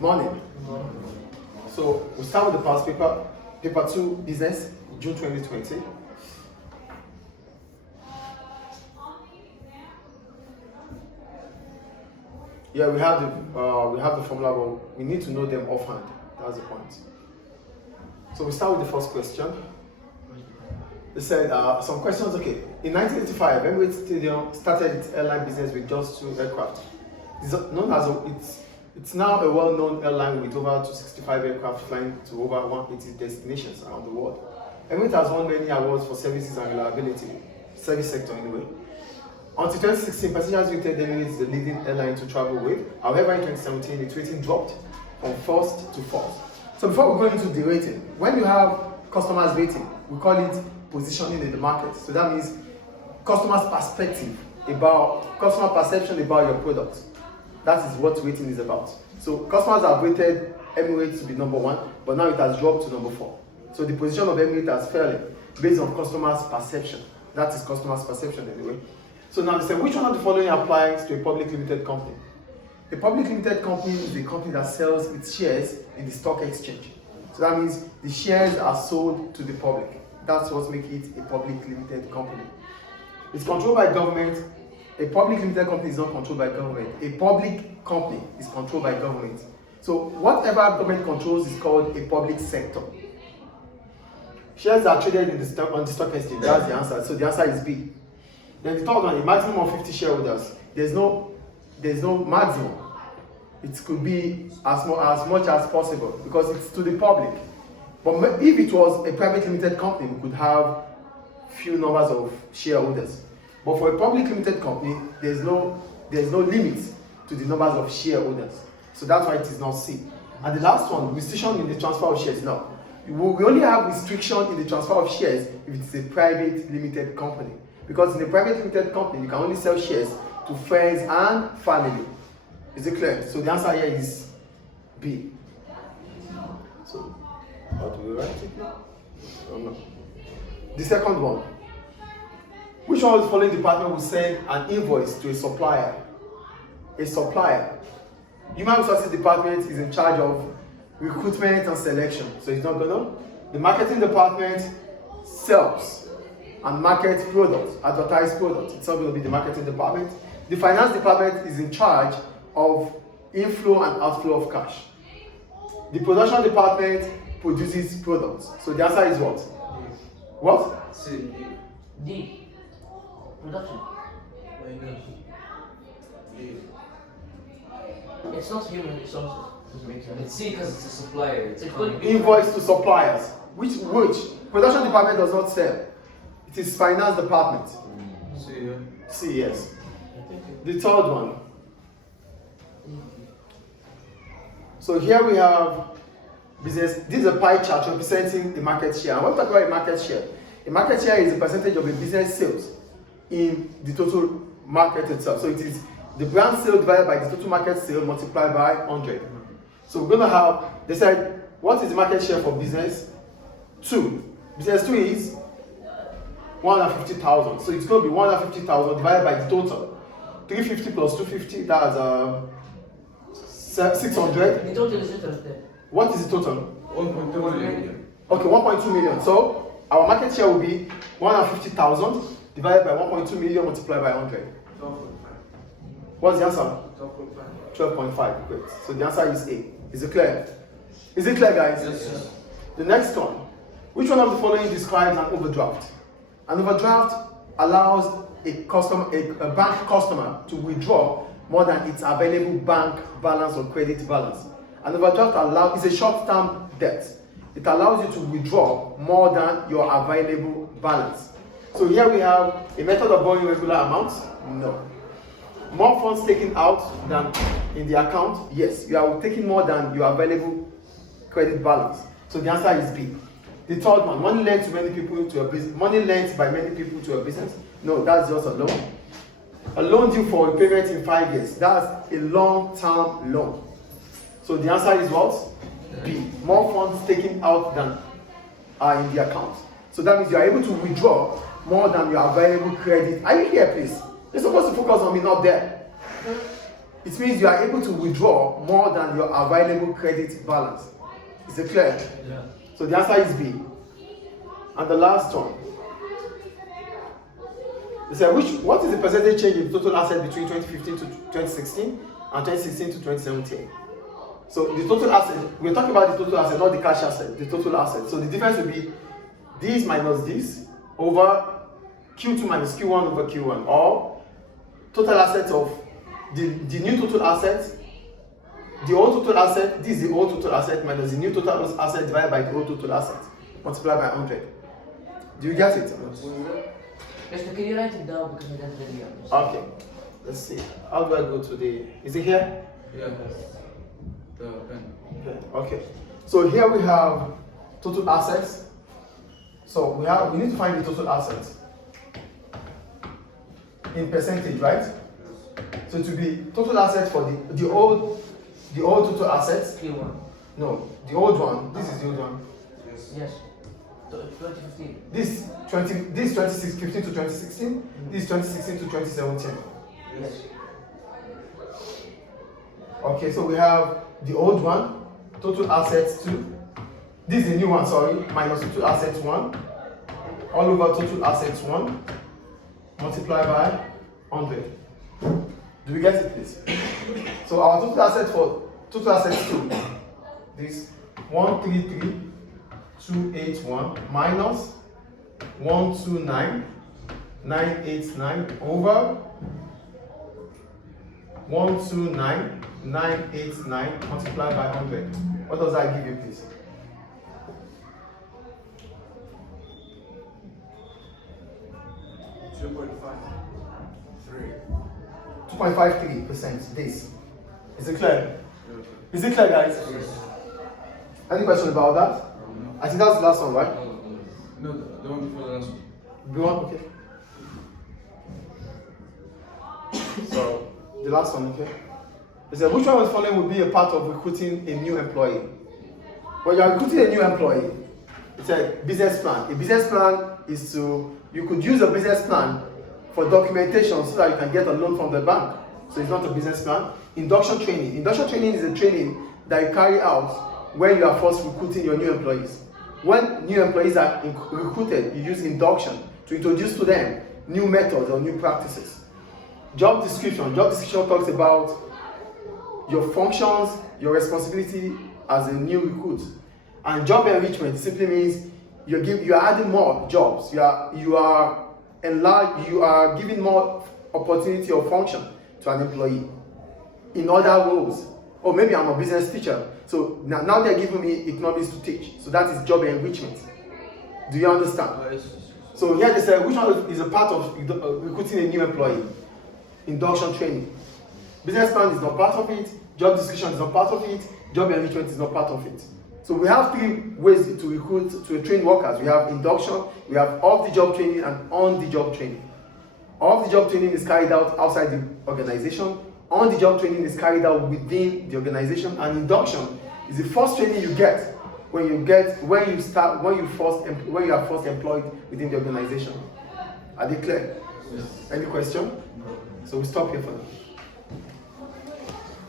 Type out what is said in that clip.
Good morning. So we start with the past paper, paper 2, business, June 2020. Yeah, we have the formula, but we need to know them offhand. That's the point. So we start with the first question. They said some questions. Okay, in 1985, Emirates Stadium started its airline business with just 2 aircraft. It's now a well-known airline with over 265 aircraft flying to over 180 destinations around the world. Emirates has won many awards for services and reliability, service sector anyway. Until 2016, passengers rated Emirates the leading airline to travel with. However, in 2017, its rating dropped from first to fourth. So before we go into the rating, when you have customers rating, we call it positioning in the market. So that means customers' perspective about, customer perception about your product. That is what rating is about. So customers have rated Emirates to be number 1, but now it has dropped to number 4. So the position of Emirates has fallen based on customers' perception. That is customers' perception anyway. So now they say, which one of the following applies to a public limited company? A public limited company is a company that sells its shares in the stock exchange. So that means the shares are sold to the public. That's what makes it a public limited company. It's controlled by government. A public limited company is not controlled by government. A public company is controlled by government. So whatever government controls is called a public sector. Shares are traded on the stock exchange. That's the answer. So the answer is B. Then the third one, a maximum of 50 shareholders. There's no maximum. It could be as much as possible because it's to the public. But if it was a private limited company, we could have few numbers of shareholders. But for a public limited company, there's no limit to the numbers of shareholders. So that's why it is not C. And the last one, restriction in the transfer of shares. Now, we only have restriction in the transfer of shares if it is a private limited company. Because in a private limited company, you can only sell shares to friends and family. Is it clear? So the answer here is B. So, how do we write it now? I don't know. The second one. Which one of the following department will send an invoice to a supplier? A supplier. Human Resources Department is in charge of recruitment and selection. So it's not gonna. The marketing department sells and market products, advertise products. It's not going to be the marketing department. The finance department is in charge of inflow and outflow of cash. The production department produces products. So the answer is what? What? C. D. Production. D. It's not human resources. Doesn't make sense. It's C because it's a supplier. It's called Invoice to suppliers. Which? Production department does not sell. It is finance department. C, yeah. C, yes. The third one. So here we have business. This is a pie chart representing the market share. I want to talk about a market share. A market share is the percentage of a business sales in the total market itself. So it is the brand sale divided by the total market sale multiplied by 100. So we're going to have, they said, what is the market share for business 2? Business 2 is 150,000. So it's going to be 150,000 divided by the total. 350 plus 250, that's 600. The total is 600. What is the total? 1.2 million. Okay, 1.2 million. So our market share will be 150,000 divided by 1.2 million multiplied by 100. 12.5. What's the answer? 12.5. 12.5. Great. So the answer is A. Is it clear? Is it clear, guys? Yes, sir. The next one. Which one of the following describes an overdraft? An overdraft allows a bank customer to withdraw more than its available bank balance or credit balance. An overdraft is a short-term debt. It allows you to withdraw more than your available balance. So here we have a method of borrowing regular amounts. No. More funds taken out than in the account. Yes, you are taking more than your available credit balance. So the answer is B. The third one, money lent to many people to a business. Money lent by many people to a business. No, that's just a loan. A loan due for repayment in 5 years. That's a long-term loan. So the answer is what? B. More funds taken out than are in the account. So that means you are able to withdraw more than your available credit. Are you here, please? You're supposed to focus on me, not there. It means you are able to withdraw more than your available credit balance. Is it clear? Yeah. So the answer is B. And the last one. They say, what is the percentage change in total asset between 2015 to 2016 and 2016 to 2017? So the total asset, we're talking about the total asset, not the cash asset, the total asset. So the difference will be this minus this over Q2 minus Q1 over Q1, or total assets of the new total asset, the old total asset, this is the old total asset minus the new total asset divided by the old total asset, multiplied by 100. Do you get it? Yes, can you write it down because I don't really understand. Okay, let's see. How do I go to the, is it here? Yeah. The pen. Okay. So here we have total assets. So we need to find the total assets in percentage, right? So it will be total assets for the old total assets. Q1. No, the old one. This is the old one. Yes. 2015. This 2015 to 2016. This 2016 to 2017. Yes. Okay, so we have the old one, total assets 2. This is the new one, sorry, minus total assets 1, all over total assets 1, multiplied by 100. Do we get it, please? So our total assets 2, this 133,281 minus 129,989 over 129,989 multiplied by 100. What does that give you, please? Three. 2.53% this. Is it clear? Is it clear, guys? Any question about that? I think that's the last one, right? No, the one before the last one. The one, okay. So the last one, okay. They said, which one of the following would be a part of recruiting a new employee? When you are recruiting a new employee, it's a business plan. A business plan is you could use a business plan for documentation so that you can get a loan from the bank. So it's not a business plan. Induction training. Induction training is a training that you carry out when you are first recruiting your new employees. When new employees are recruited, you use induction to introduce to them new methods or new practices. Job description. Job description talks about your functions, your responsibility as a new recruit. And job enrichment simply means you are adding more jobs. You are giving more opportunity or function to an employee in other roles. Or maybe I'm a business teacher, so now they're giving me economics to teach. So that is job enrichment. Do you understand? Yes. So here they say, which one is a part of recruiting a new employee? Induction training. Business plan is not part of it. Job description is not part of it. Job enrichment is not part of it. So we have 3 ways to recruit, to train workers. We have induction, we have off-the-job training, and on-the-job training. Off-the-job training is carried out outside the organization. On-the-job training is carried out within the organization, and induction is the first training you get when you are first employed within the organization. Are they clear? Yes. Any question? So we stop here for now.